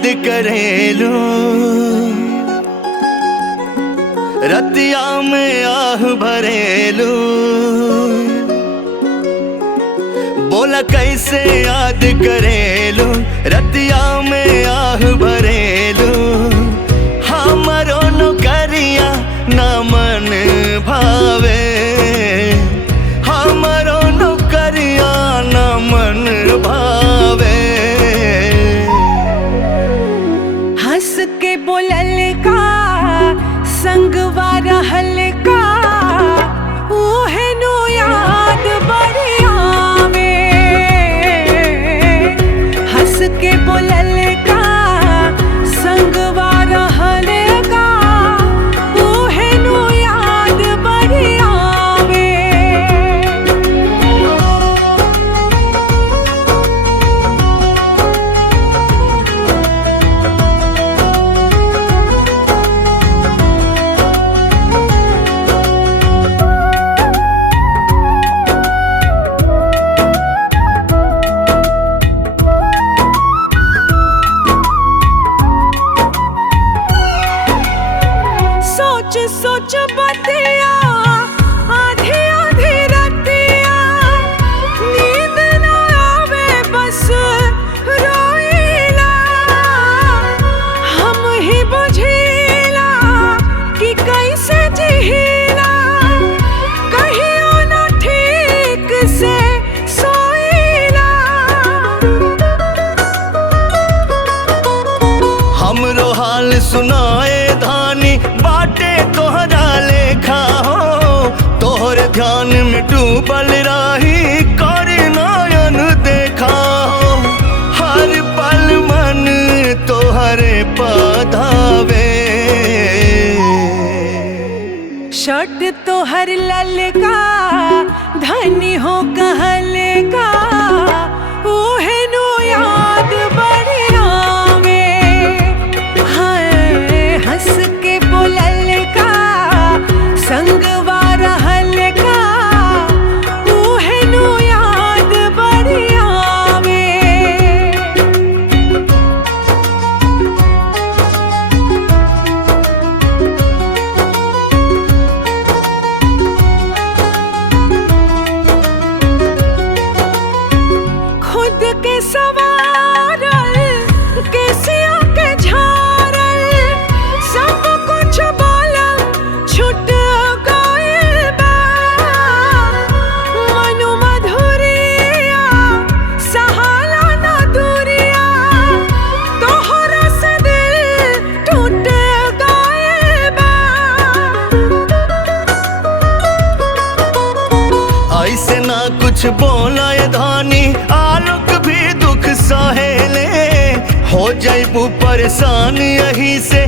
याद करेलू, रतिया में आह भरेलू। बोला कैसे याद करेलू, रतिया में आह भरेलू। हमरो नौकरिया ना मन भावे, हमरो नौकरिया ना मन भावे। हंस के बोलल का संगवा रहल का, उहे नु याद बड़ी आवे। हंस के बोलल का संगवा रहल का, उहे नु याद बड़ी आवे। सोच सोच बतिया आधी आधी रतिया, नींद न आवे बस रोईला। हम ही बुझीला कि कैसे जिहीला, कहियो न ठीक से सोईला। हमरो हाल सुनाए धानी, बाटे तोहरा लेखा हो। तोहर ध्यान में डूबल राही, कर नयन देखा हो। हर पल मन तोहरे पधावे। शर्ट तोहर ललका धनी हो कहल का, उहे नु याद बड़ी आवे। हाय हंस के बोलल का संगवा रहल का, उहे नु याद बड़ी आवे। खुद के सवारल केसिया के झारल, सब कुछ बोलम छूट गइल बा। मनु मधुरिया सहाला ना दूरिया, तोहरा से दिल टूट गइल बा। ऐसे ना कुछ बोला ये धानी, आलोक भी दुख सहेले। हो जाइबू परेशान यही से